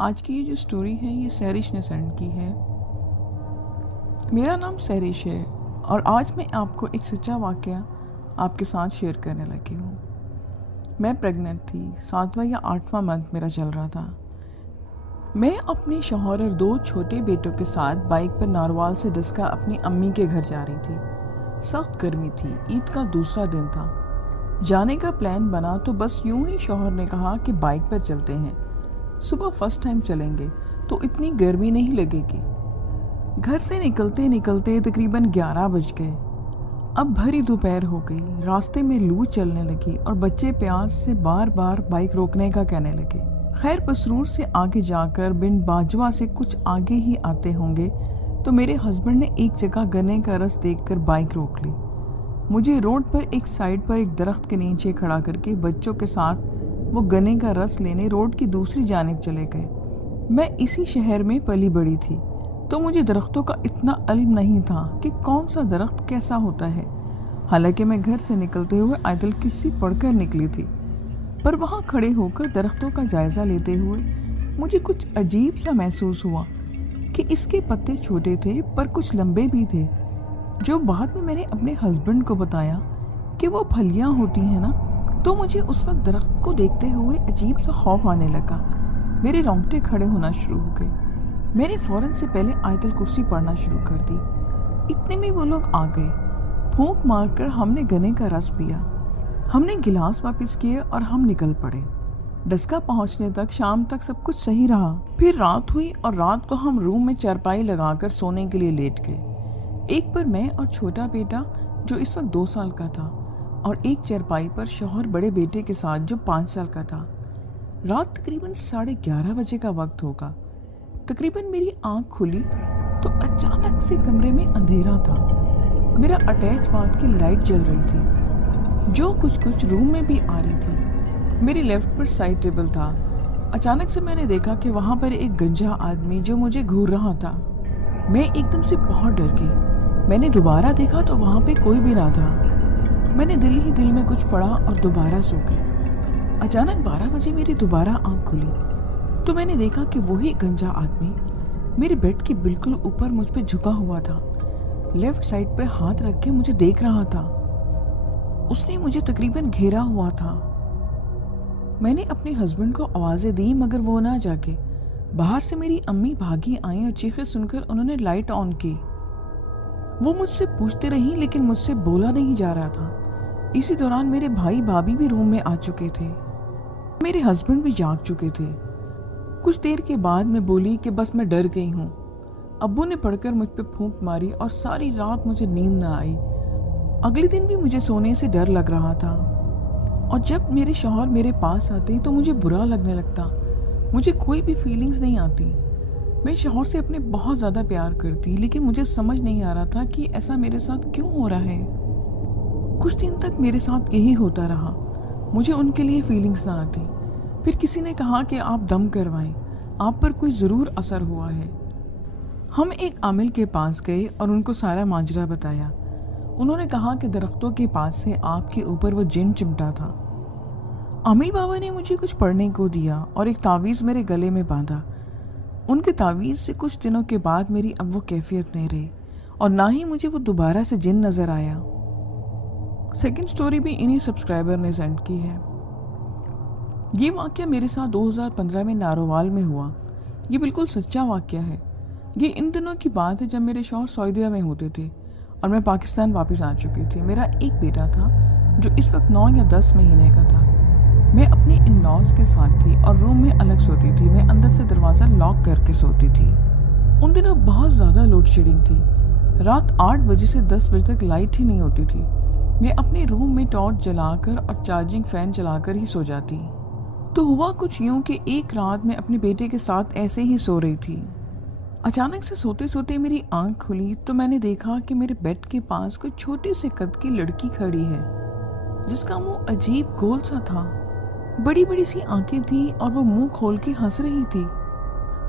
آج کی یہ جو سٹوری ہے یہ سہرش نے سینڈ کی ہے۔ میرا نام سہرش ہے اور آج میں آپ کو ایک سچا واقعہ آپ کے ساتھ شیئر کرنے لگی ہوں۔ میں پریگننٹ تھی، 7واں یا 8واں منتھ میرا چل رہا تھا۔ میں اپنے شوہر اور 2 چھوٹے بیٹوں کے ساتھ بائک پر ناروال سے ڈسکا اپنی امی کے گھر جا رہی تھی۔ سخت گرمی تھی، عید کا دوسرا دن تھا۔ جانے کا پلان بنا تو بس یوں ہی شوہر نے کہا کہ بائک پر چلتے ہیں، صبح فرسٹ ٹائم چلیں گے تو اتنی گرمی نہیں لگے گی۔ گھر سے نکلتے نکلتے تقریباً 11 بج گئے۔ اب بھری دوپہر ہو گئی، راستے میں لو چلنے لگی اور بچے پیاس سے بار بار بائک روکنے کا کہنے لگے۔ خیر پسرور سے آگے جا کر بن باجوہ سے کچھ آگے ہی آتے ہوں گے تو میرے ہسبینڈ نے ایک جگہ گنے کا رس دیکھ کر بائک روک لی۔ مجھے روڈ پر ایک سائڈ پر ایک درخت کے نیچے کھڑا کر کے بچوں کے ساتھ وہ گنے کا رس لینے روڈ کی دوسری جانب چلے گئے۔ میں اسی شہر میں پلی بڑی تھی تو مجھے درختوں کا اتنا علم نہیں تھا کہ کون سا درخت کیسا ہوتا ہے، حالانکہ میں گھر سے نکلتے ہوئے آیت الکرسی پڑھ کر نکلی تھی۔ پر وہاں کھڑے ہو کر درختوں کا جائزہ لیتے ہوئے مجھے کچھ عجیب سا محسوس ہوا کہ اس کے پتے چھوٹے تھے پر کچھ لمبے بھی تھے، جو بعد میں نے اپنے ہسبینڈ کو بتایا کہ وہ پھلیاں ہوتی ہیں نا۔ تو مجھے اس وقت درخت کو دیکھتے ہوئے عجیب سا خوف آنے لگا، میرے رونگٹے کھڑے ہونا شروع ہو گئے۔ میں نے فوراً سے پہلے آیت الکرسی پڑھنا شروع کر دی۔ اتنے میں وہ لوگ آ گئے، پھونک مار کر ہم نے گنے کا رس پیا، ہم نے گلاس واپس کیے اور ہم نکل پڑے۔ ڈسکا پہنچنے تک شام تک سب کچھ صحیح رہا۔ پھر رات ہوئی اور رات کو ہم روم میں چارپائی لگا کر سونے کے لیے لیٹ گئے۔ ایک پر میں اور چھوٹا بیٹا جو اس وقت 2 سال کا تھا، اور ایک چارپائی پر شوہر بڑے بیٹے کے ساتھ جو 5 سال کا تھا۔ رات تقریباً 11:30 بجے کا وقت ہوگا۔ تقریباً میری آنکھ کھلی تو اچانک سے کمرے میں اندھیرا تھا۔ میرا اٹیچ باتھ کی لائٹ جل رہی تھی جو کچھ روم میں بھی آ رہی تھی۔ میری لیفٹ پر سائڈ ٹیبل تھا۔ اچانک سے میں نے دیکھا کہ وہاں پر ایک گنجا آدمی جو مجھے گھور رہا تھا۔ میں ایک دم سے بہت ڈر گئی۔ میں نے دوبارہ دیکھا تو وہاں پہ کوئی بھی نہ تھا۔ میں نے دل ہی دل میں کچھ پڑھا اور دوبارہ سو گئی۔ اچانک 12 بجے میری دوبارہ آنکھ کھلی تو میں نے دیکھا کہ وہی گنجا آدمی میرے بیڈ کے بالکل اوپر مجھ پہ جھکا ہوا تھا، لیفٹ سائڈ پہ ہاتھ رکھ کے مجھے دیکھ رہا تھا۔ اس نے مجھے تقریباً گھیرا ہوا تھا۔ میں نے اپنے ہسبینڈ کو آوازیں دی مگر وہ نہ جاگے۔ باہر سے میری امی بھاگی آئیں اور چیخیں سن کر انہوں نے لائٹ آن کی۔ وہ مجھ سے پوچھتے رہی لیکن مجھ سے بولا نہیں جا رہا تھا۔ اسی دوران میرے بھائی بھابھی بھی روم میں آ چکے تھے، میرے ہسبینڈ بھی جاگ چکے تھے۔ کچھ دیر کے بعد میں بولی کہ بس میں ڈر گئی ہوں۔ ابو نے پڑھ کر مجھ پہ پھونک ماری اور ساری رات مجھے نیند نہ آئی۔ اگلے دن بھی مجھے سونے سے ڈر لگ رہا تھا، اور جب میرے شوہر میرے پاس آتے تو مجھے برا لگنے لگتا، مجھے کوئی بھی فیلنگز نہیں آتی۔ میں شوہر سے اپنے بہت زیادہ پیار کرتی لیکن مجھے سمجھ نہیں آ رہا تھا کہ ایسا میرے ساتھ کیوں ہو رہا ہے۔ کچھ دن تک میرے ساتھ یہی ہوتا رہا، مجھے ان کے لیے فیلنگز نہ آتی۔ پھر کسی نے کہا کہ آپ دم کروائیں، آپ پر کوئی ضرور اثر ہوا ہے۔ ہم ایک عامل کے پاس گئے اور ان کو سارا ماجرا بتایا۔ انہوں نے کہا کہ درختوں کے پاس سے آپ کے اوپر وہ جن چمٹا تھا۔ عامل بابا نے مجھے کچھ پڑھنے کو دیا اور ایک تعویذ میرے گلے میں باندھا۔ ان کے تعویذ سے کچھ دنوں کے بعد میری اب وہ کیفیت نہیں رہی اور نہ ہی مجھے وہ دوبارہ سے جن نظر آیا۔ سیکنڈ سٹوری بھی انہی سبسکرائبر نے سینڈ کی ہے۔ یہ واقعہ میرے ساتھ 2015 میں ناروال میں ہوا۔ یہ بالکل سچا واقعہ ہے۔ یہ ان دنوں کی بات ہے جب میرے شوہر سعودیہ میں ہوتے تھے اور میں پاکستان واپس آ چکی تھی۔ میرا ایک بیٹا تھا جو اس وقت 9 یا 10 مہینے کا تھا۔ میں اپنے ان لاز کے ساتھ تھی اور روم میں الگ سوتی تھی۔ میں اندر سے دروازہ لاک کر کے سوتی تھی۔ ان دنوں بہت زیادہ لوڈ شیڈنگ تھی۔ رات 8 بجے سے 10 بجے تک لائٹ ہی نہیں ہوتی تھی۔ میں اپنے روم میں ٹارچ جلا کر اور چارجنگ فین چلا کر ہی سو جاتی۔ تو ہوا کچھ یوں کہ ایک رات میں اپنے بیٹے کے ساتھ ایسے ہی سو رہی تھی۔ اچانک سے سوتے سوتے میری آنکھ کھلی تو میں نے دیکھا کہ میرے بیڈ کے پاس کوئی چھوٹے سے قد کی لڑکی کھڑی ہے جس کا منہ عجیب گول سا تھا، بڑی بڑی سی آنکھیں تھیں اور وہ منہ کھول کے ہنس رہی تھی۔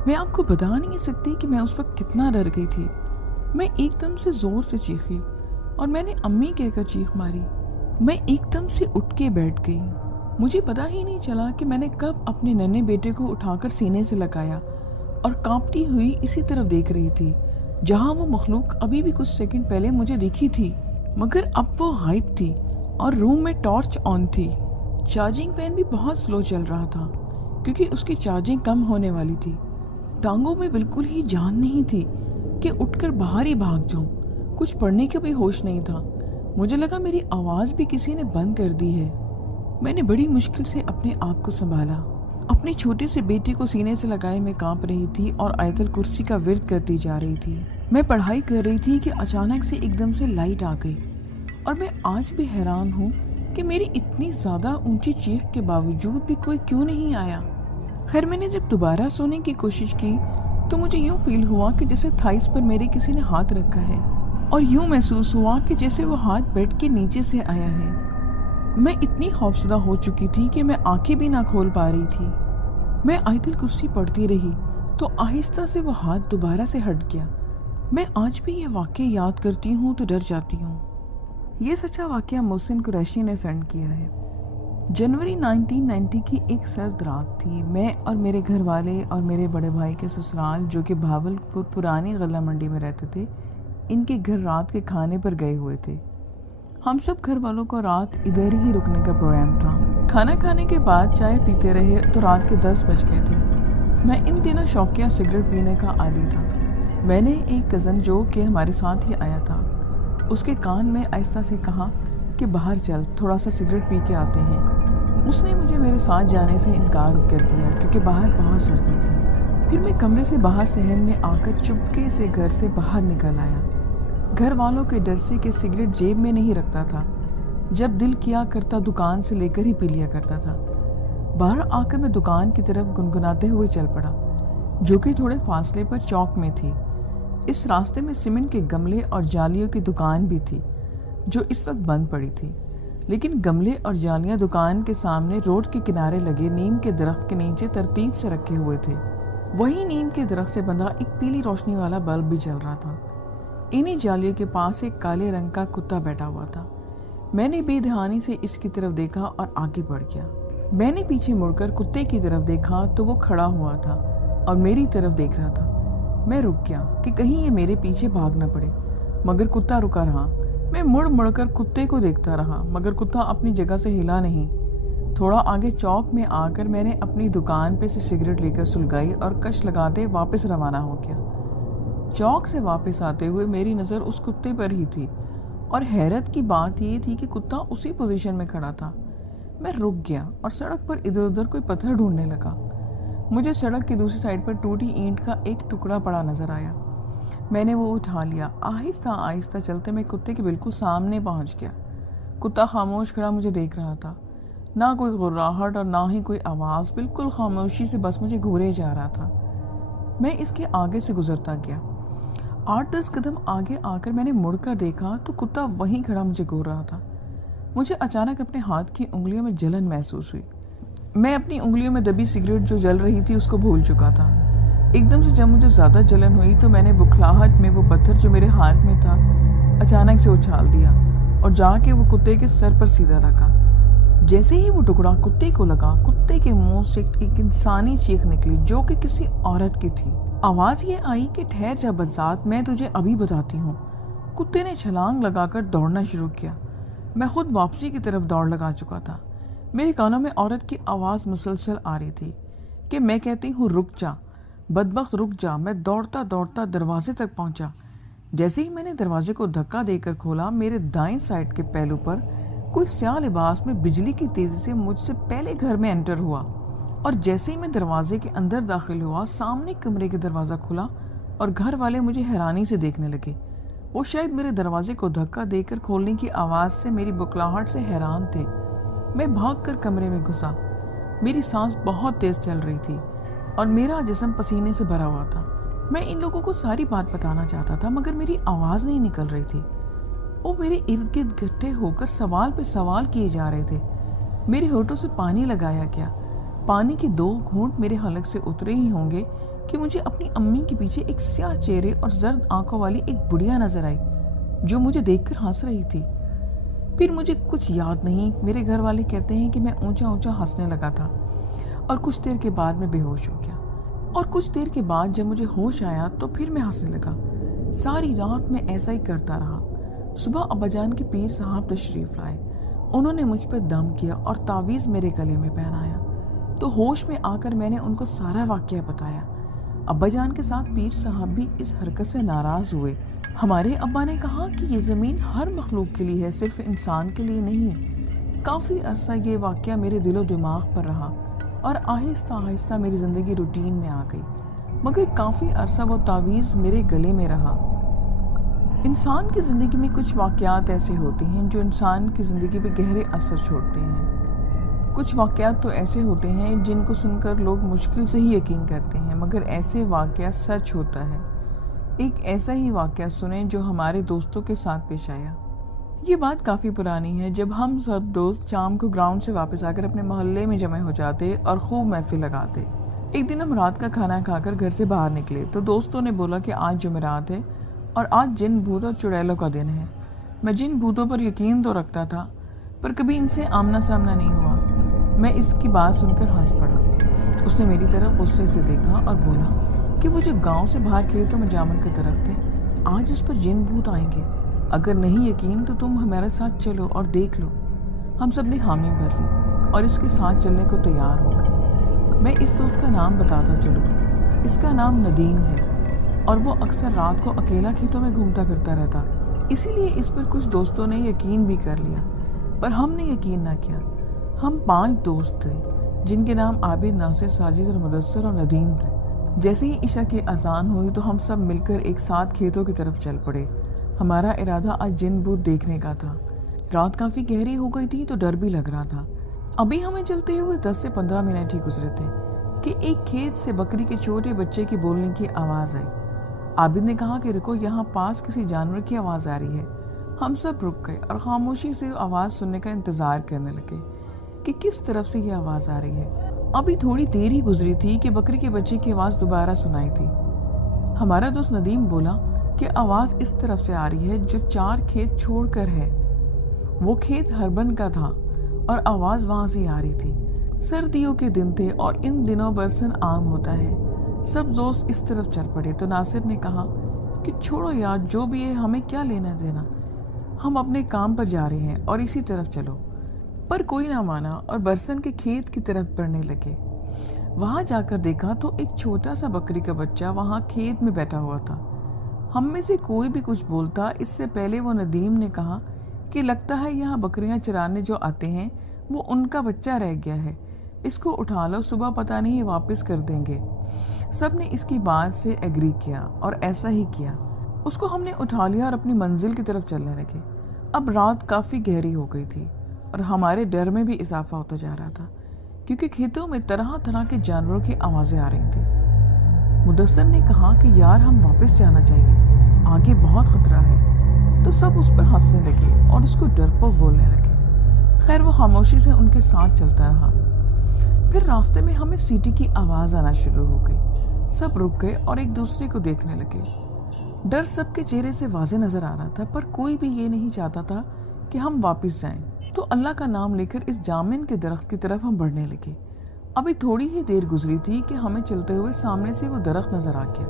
میں آپ کو بتا نہیں سکتی کہ میں اس وقت کتنا ڈر گئی تھی۔ میں ایک دم سے زور سے چیخی اور میں نے امی کہہ کر چیخ ماری۔ میں ایک دم سے اٹھ کے بیٹھ گئی، مجھے پتا ہی نہیں چلا کہ میں نے کب اپنے ننھے بیٹے کو اٹھا کر سینے سے لگایا اور کانپتی ہوئی اسی طرف دیکھ رہی تھی جہاں وہ مخلوق ابھی بھی کچھ سیکنڈ پہلے مجھے دکھی تھی، مگر اب وہ غائب تھی اور روم میں ٹارچ آن تھی۔ چارجنگ فین بھی بہت سلو چل رہا تھا کیونکہ اس کی چارجنگ کم ہونے والی تھی۔ ٹانگوں میں بالکل ہی جان نہیں تھی کہ اٹھ کر باہر ہی بھاگ جاؤں، کچھ پڑھنے کا بھی ہوش نہیں تھا۔ مجھے لگا میری آواز بھی کسی نے بند کر دی ہے۔ میں نے بڑی مشکل سے اپنے آپ کو سنبھالا۔ اپنے چھوٹے سے بیٹے کو سینے سے لگائے میں کانپ رہی تھی اور آیت الکرسی کا ورد کرتی جا رہی تھی۔ میں پڑھائی کر رہی تھی کہ اچانک سے ایک دم سے لائٹ آ گئی اور میں آج بھی حیران ہوں کہ میری اتنی زیادہ اونچی چیخ کے باوجود بھی کوئی کیوں نہیں آیا۔ خیر میں نے جب دوبارہ سونے کی کوشش کی تو مجھے یوں فیل ہوا کہ جیسے تھائس پر میرے کسی نے ہاتھ رکھا ہے، اور یوں محسوس ہوا کہ جیسے وہ ہاتھ بیڈ کے نیچے سے آیا ہے۔ میں اتنی خوفزدہ ہو چکی تھی کہ میں آنکھیں بھی نہ کھول پا رہی تھی۔ میں آیت الکرسی پڑھتی رہی تو آہستہ سے وہ ہاتھ دوبارہ سے ہٹ گیا۔ میں آج بھی یہ واقعہ یاد کرتی ہوں تو ڈر جاتی ہوں۔ یہ سچا واقعہ محسن قریشی نے سینڈ کیا ہے۔ جنوری 1990 کی ایک سرد رات تھی۔ میں اور میرے گھر والے اور میرے بڑے بھائی کے سسرال جو کہ بھاولپور پرانی غلہ منڈی میں رہتے تھے، ان کے گھر رات کے کھانے پر گئے ہوئے تھے۔ ہم سب گھر والوں کو رات ادھر ہی رکنے کا پروگرام تھا۔ کھانا کھانے کے بعد چائے پیتے رہے تو رات کے 10 بج گئے تھے۔ میں ان دنوں شوقیہ سگریٹ پینے کا عادی تھا۔ میں نے ایک کزن جو کہ ہمارے ساتھ ہی آیا تھا، اس کے کان میں آہستہ سے کہا کہ باہر چل تھوڑا سا سگریٹ پی کے آتے ہیں۔ اس نے مجھے میرے ساتھ جانے سے انکار کر دیا کیونکہ باہر بہت سردی تھی۔ پھر میں کمرے سے باہر صحن میں آ کر چپکے سے گھر سے باہر نکل آیا، گھر والوں کے ڈر سے کہ سگریٹ جیب میں نہیں رکھتا تھا، جب دل کیا کرتا دکان سے لے کر ہی پی لیا کرتا تھا۔ باہر آ کر میں دکان کی طرف گنگناتے ہوئے چل پڑا جو کہ تھوڑے فاصلے پر چوک میں تھی۔ اس راستے میں سیمنٹ کے گملے اور جالیوں کی دکان بھی تھی جو اس وقت بند پڑی تھی، لیکن گملے اور جالیاں دکان کے سامنے روڈ کے کنارے لگے نیم کے درخت کے نیچے ترتیب سے رکھے ہوئے تھے۔ وہی نیم کے درخت سے بندھا ایک پیلی روشنی والا بلب بھی جل رہا تھا۔ انہی جالیوں کے پاس ایک کالے رنگ کا کتا بیٹھا ہوا تھا۔ میں نے بے دہانی سے اس کی طرف دیکھا اور آگے بڑھ گیا۔ میں نے پیچھے مڑ کر کتے کی طرف دیکھا تو وہ کھڑا ہوا تھا اور میری طرف دیکھ رہا تھا۔ میں رک گیا کہ کہیں یہ میرے پیچھے بھاگ نہ پڑے، مگر کتا رکا رہا۔ میں مڑ مڑ کر کتے کو دیکھتا رہا مگر کتا اپنی جگہ سے ہلا نہیں۔ تھوڑا آگے چوک میں آ کر میں نے اپنی دکان پہ سے سگریٹ لے کر سلگائی اور کش لگاتے واپس روانہ ہو گیا۔ چوک سے واپس آتے ہوئے میری نظر اس کتے پر ہی تھی اور حیرت کی بات یہ تھی کہ کتا اسی پوزیشن میں کھڑا تھا۔ میں رک گیا اور سڑک پر ادھر ادھر کوئی پتھر ڈھونڈنے لگا۔ مجھے سڑک کی دوسری سائڈ پر ٹوٹی اینٹ کا ایک ٹکڑا پڑا نظر آیا۔ میں نے وہ اٹھا لیا۔ آہستہ آہستہ چلتے میں کتے کے بالکل سامنے پہنچ گیا۔ کتا خاموش کھڑا مجھے دیکھ رہا تھا، نہ کوئی غراہٹ اور نہ ہی کوئی آواز، بالکل خاموشی سے بس مجھے گھورے جا رہا تھا۔ میں اس کے آگے سے گزرتا گیا۔ 8-10 قدم آگے آ کر میں نے مڑ کر دیکھا تو کتا وہیں کھڑا مجھے گھور رہا تھا۔ مجھے اچانک اپنے ہاتھ کی انگلیوں میں جلن محسوس ہوئی۔ میں اپنی انگلیوں میں دبی سگریٹ جو جل رہی تھی اس کو بھول چکا تھا۔ ایک دم سے جب مجھے زیادہ جلن ہوئی تو میں نے بکھلاہٹ میں وہ پتھر جو میرے ہاتھ میں تھا اچانک سے اچھال دیا اور جا کے وہ کتے کے سر پر سیدھا لگا۔ جیسے ہی وہ ٹکڑا کتے کو لگا، کتے کے منہ سے ایک انسانی چیخ نکلی جو کہ کسی عورت کی تھی۔ آواز یہ آئی کہ ٹھہر جا بدذات، میں تجھے ابھی بتاتی ہوں۔ کتے نے چھلانگ لگا کر دوڑنا شروع کیا۔ میں خود واپسی کی طرف دوڑ لگا چکا تھا۔ میرے کانوں میں عورت کی آواز مسلسل آ رہی تھی کہ میں کہتی ہوں رک جا بدبخت رک جا۔ میں دوڑتا دوڑتا دروازے تک پہنچا۔ جیسے ہی میں نے دروازے کو دھکا دے کر کھولا، میرے دائیں سائڈ کے پہلو پر کوئی سیاہ لباس میں بجلی کی تیزی سے مجھ سے پہلے گھر میں انٹر ہوا، اور جیسے ہی میں دروازے کے اندر داخل ہوا، سامنے کمرے کے دروازہ کھلا اور گھر والے مجھے حیرانی سے دیکھنے لگے۔ وہ شاید میرے دروازے کو دھکا دے کر کھولنے کی آواز سے میری بکلاہٹ سے حیران تھے۔ میں بھاگ کر کمرے میں گھسا۔ میری سانس بہت تیز چل رہی تھی اور میرا جسم پسینے سے بھرا ہوا تھا۔ میں ان لوگوں کو ساری بات بتانا چاہتا تھا مگر میری آواز نہیں نکل رہی تھی۔ وہ میرے ارد گرد اکٹھے ہو کر سوال پہ سوال کیے جا رہے تھے۔ میرے ہونٹوں سے پانی لگایا گیا۔ پانی کے 2 گھونٹ میرے حلق سے اترے ہی ہوں گے کہ مجھے اپنی امی کے پیچھے ایک سیاہ چہرے اور زرد آنکھوں والی ایک بڑھیا نظر آئی جو مجھے دیکھ کر ہنس رہی تھی۔ پھر مجھے کچھ یاد نہیں. میرے گھر والے کہتے ہیں کہ میں اونچا اونچا ہنسنے لگا تھا اور کچھ دیر کے بعد میں بے ہوش ہو گیا. اور کچھ دیر کے بعد جب مجھے ہوش آیا تو پھر میں ہنسنے لگا. ساری رات میں ایسا ہی کرتا رہا. صبح ابا جان کے پیر صاحب تشریف لائے. انہوں نے مجھ پر دم کیا اور تعویذ میرے گلے میں پہنایا. تو ہوش میں آ کر میں نے ان کو سارا واقعہ بتایا. ابا جان کے ساتھ پیر صاحب بھی اس حرکت سے ناراض ہوئے. ہمارے ابا نے کہا کہ یہ زمین ہر مخلوق کے لیے ہے، صرف انسان کے لیے نہیں. کافی عرصہ یہ واقعہ میرے دل و دماغ پر رہا اور آہستہ آہستہ میری زندگی روٹین میں آ گئی، مگر کافی عرصہ وہ تعویذ میرے گلے میں رہا. انسان کی زندگی میں کچھ واقعات ایسے ہوتے ہیں جو انسان کی زندگی پہ گہرے اثر چھوڑتے ہیں. کچھ واقعات تو ایسے ہوتے ہیں جن کو سن کر لوگ مشکل سے ہی یقین کرتے ہیں، مگر ایسے واقعہ سچ ہوتا ہے. ایک ایسا ہی واقعہ سنیں جو ہمارے دوستوں کے ساتھ پیش آیا. یہ بات کافی پرانی ہے، جب ہم سب دوست شام کو گراؤنڈ سے واپس آ کر اپنے محلے میں جمع ہو جاتے اور خوب محفل لگاتے. ایک دن ہم رات کا کھانا کھا کر گھر سے باہر نکلے تو دوستوں نے بولا کہ آج جمعرات ہے اور آج جن بھوت اور چڑیلوں کا دن ہے. میں جن بھوتوں پر یقین تو رکھتا تھا پر کبھی ان سے آمنا سامنا نہیں ہوا. میں اس کی بات سن کر ہنس پڑا. اس نے میری طرف غصے سے دیکھا اور بولا کہ وہ جو گاؤں سے باہر کھیتوں میں جامن کا درخت ہے، آج اس پر جن بھوت آئیں گے. اگر نہیں یقین تو تم ہمارے ساتھ چلو اور دیکھ لو. ہم سب نے حامی بھر لی اور اس کے ساتھ چلنے کو تیار ہو گئے. میں اس دوست کا نام بتاتا چلوں. اس کا نام ندیم ہے اور وہ اکثر رات کو اکیلا کھیتوں میں گھومتا پھرتا رہتا. اسی لیے اس پر کچھ دوستوں نے یقین بھی کر لیا، پر ہم نے یقین نہ کیا. ہم 5 دوست تھے جن کے نام عابد، ناصر، ساجد اور مدثر اور ندیم تھے. جیسے ہی عشاء کی اذان ہوئی تو ہم سب مل کر ایک ساتھ کھیتوں کی طرف چل پڑے. ہمارا ارادہ آج جن بھوت دیکھنے کا تھا. رات کافی گہری ہو گئی تھی تو ڈر بھی لگ رہا تھا. ابھی ہمیں چلتے ہوئے 10 سے 15 منٹ ہی گزرے تھے کہ ایک کھیت سے بکری کے چھوٹے بچے کی بولنے کی آواز آئی. عابد نے کہا کہ رکو، یہاں پاس کسی جانور کی آواز آ رہی ہے. ہم سب رک گئے اور خاموشی سے آواز سننے کا انتظار کرنے لگے کہ کس طرف سے یہ آواز آ رہی ہے. ابھی تھوڑی دیر ہی گزری تھی کہ بکری کے بچے کی آواز دوبارہ سنائی تھی. ہمارا دوست ندیم بولا کہ آواز اس طرف سے آ رہی ہے جو 4 کھیت چھوڑ کر ہے. وہ کھیت ہربن کا تھا اور آواز وہاں سے آ رہی تھی. سردیوں کے دن تھے اور ان دنوں برسن عام ہوتا ہے. سب دوست اس طرف چل پڑے تو ناصر نے کہا کہ چھوڑو یار، جو بھی ہے ہمیں کیا لینا دینا، ہم اپنے کام پر جا رہے ہیں اور اسی طرف چلو. پر کوئی نہ مانا اور برسن کے کھیت کی طرف بڑھنے لگے. وہاں جا کر دیکھا تو ایک چھوٹا سا بکری کا بچہ وہاں کھیت میں بیٹھا ہوا تھا. ہم میں سے کوئی بھی کچھ بولتا اس سے پہلے وہ ندیم نے کہا کہ لگتا ہے یہاں بکریاں چرانے جو آتے ہیں وہ ان کا بچہ رہ گیا ہے، اس کو اٹھا لو، صبح پتہ نہیں واپس کر دیں گے. سب نے اس کی بات سے ایگری کیا اور ایسا ہی کیا. اس کو ہم نے اٹھا لیا اور اپنی منزل کی طرف چلنے لگے. اب رات کافی گہری ہو گئی تھی اور ہمارے ڈر میں بھی اضافہ ہوتا جا رہا تھا کیونکہ کھیتوں میں طرح طرح کے جانوروں کی آوازیں آ رہی تھیں. مدثر نے کہا کہ یار ہم واپس جانا چاہیے، آگے بہت خطرہ ہے. تو سب اس پر ہنسنے لگے اور اس کو ڈرپوک بولنے لگے. خیر وہ خاموشی سے ان کے ساتھ چلتا رہا. پھر راستے میں ہمیں سیٹی کی آواز آنا شروع ہو گئی. سب رک گئے اور ایک دوسرے کو دیکھنے لگے. ڈر سب کے چہرے سے واضح نظر آ رہا تھا پر کوئی بھی یہ نہیں چاہتا تھا کہ ہم واپس جائیں. تو اللہ کا نام لے کر اس جامن کے درخت کی طرف ہم بڑھنے لگے. ابھی تھوڑی ہی دیر گزری تھی کہ ہمیں چلتے ہوئے سامنے سے وہ درخت نظر آ گیا.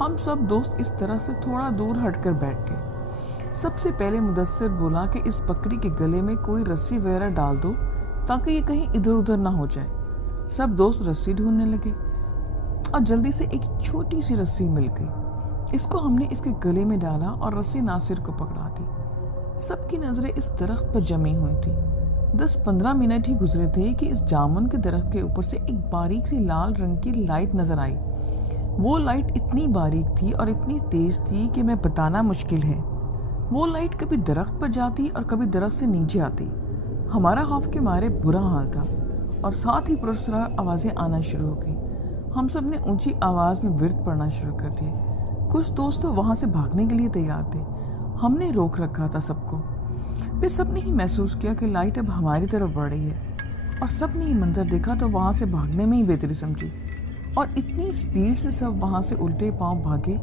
ہم سب دوست اس طرح سے تھوڑا دور ہٹ کر بیٹھ گئے. سب سے پہلے مدثر بولا کہ اس بکری کے گلے میں کوئی رسی وغیرہ ڈال دو تاکہ یہ کہیں ادھر ادھر نہ ہو جائے. سب دوست رسی ڈھونڈنے لگے اور جلدی سے ایک چھوٹی سی رسی مل گئی. اس کو ہم نے اس کے گلے میں ڈالا اور رسی ناصر کو پکڑا دی. سب کی نظریں اس درخت پر جمی ہوئی تھی. 10-15 منٹ ہی گزرے تھے کہ اس جامن کے درخت کے اوپر سے ایک باریک سی لال رنگ کی لائٹ نظر آئی. وہ لائٹ اتنی باریک تھی اور اتنی تیز تھی کہ میں بتانا مشکل ہے. وہ لائٹ کبھی درخت پر جاتی اور کبھی درخت سے نیچے آتی. ہمارا خوف کے مارے برا حال تھا اور ساتھ ہی پراسرار آوازیں آنا شروع ہو گئی. ہم سب نے اونچی آواز میں ورد پڑھنا شروع کر دیے. کچھ دوست تو وہاں سے بھاگنے کے لیے تیار تھے. ہم نے روک رکھا تھا سب کو. پھر سب نے ہی محسوس کیا کہ لائٹ اب ہماری طرف بڑھ رہی ہے اور سب نے ہی منظر دیکھا تو وہاں سے بھاگنے میں ہی بہتری سمجھی اور اتنی اسپیڈ سے سب وہاں سے الٹے پاؤں بھاگے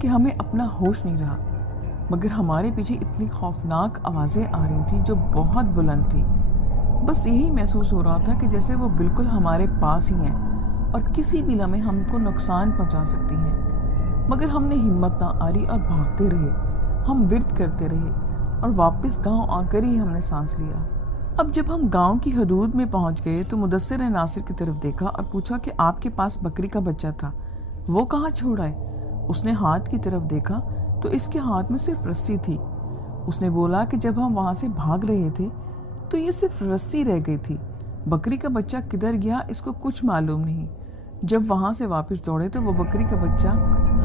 کہ ہمیں اپنا ہوش نہیں رہا. مگر ہمارے پیچھے اتنی خوفناک آوازیں آ رہی تھیں جو بہت بلند تھی. بس یہی محسوس ہو رہا تھا کہ جیسے وہ بالکل ہمارے پاس ہی ہیں اور کسی بھی لمحے ہم کو نقصان پہنچا سکتی ہیں. مگر ہم نے ہمت نہ ہاری اور بھاگتے رہے. ہم ورد کرتے رہے اور واپس گاؤں آ کر ہی ہم نے سانس لیا. اب جب ہم گاؤں کی حدود میں پہنچ گئے تو مدثر نے ناصر کی طرف دیکھا اور پوچھا کہ آپ کے پاس بکری کا بچہ تھا، وہ کہاں چھوڑا ہے؟ اس نے ہاتھ کی طرف دیکھا تو اس کے ہاتھ میں صرف رسی تھی. اس نے بولا کہ جب ہم وہاں سے بھاگ رہے تھے تو یہ صرف رسی رہ گئی تھی. بکری کا بچہ کدھر گیا اس کو کچھ معلوم نہیں. جب وہاں سے واپس دوڑے تو وہ بکری کا بچہ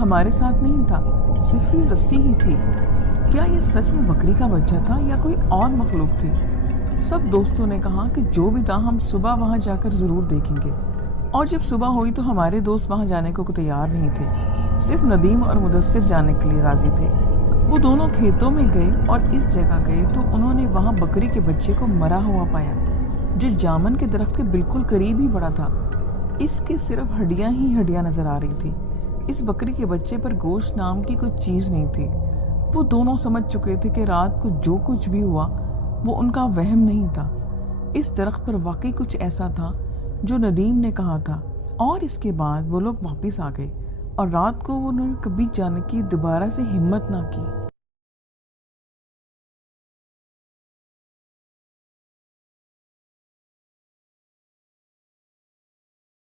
ہمارے ساتھ نہیں تھا، صرف رسی ہی تھی. کیا یہ سچ میں بکری کا بچہ تھا یا کوئی اور مخلوق تھی؟ سب دوستوں نے کہا کہ جو بھی تھا ہم صبح وہاں جا کر ضرور دیکھیں گے. اور جب صبح ہوئی تو ہمارے دوست وہاں جانے کو تیار نہیں تھے. صرف ندیم اور مدثر جانے کے لیے راضی تھے. وہ دونوں کھیتوں میں گئے اور اس جگہ گئے تو انہوں نے وہاں بکری کے بچے کو مرا ہوا پایا جو جامن کے درخت کے بالکل قریب ہی پڑا تھا. اس کے صرف ہڈیاں ہی ہڈیاں نظر آ رہی تھی. اس بکری کے بچے پر گوشت نام کی کوئی چیز نہیں تھی. وہ دونوں سمجھ چکے تھے کہ رات کو جو کچھ بھی ہوا وہ ان کا وہم نہیں تھا. اس درخت پر واقعی کچھ ایسا تھا جو ندیم نے کہا تھا. اور اس کے بعد وہ لوگ واپس آ گئے اور رات کو انہوں نے کبھی جانے کی دوبارہ سے ہمت نہ کی.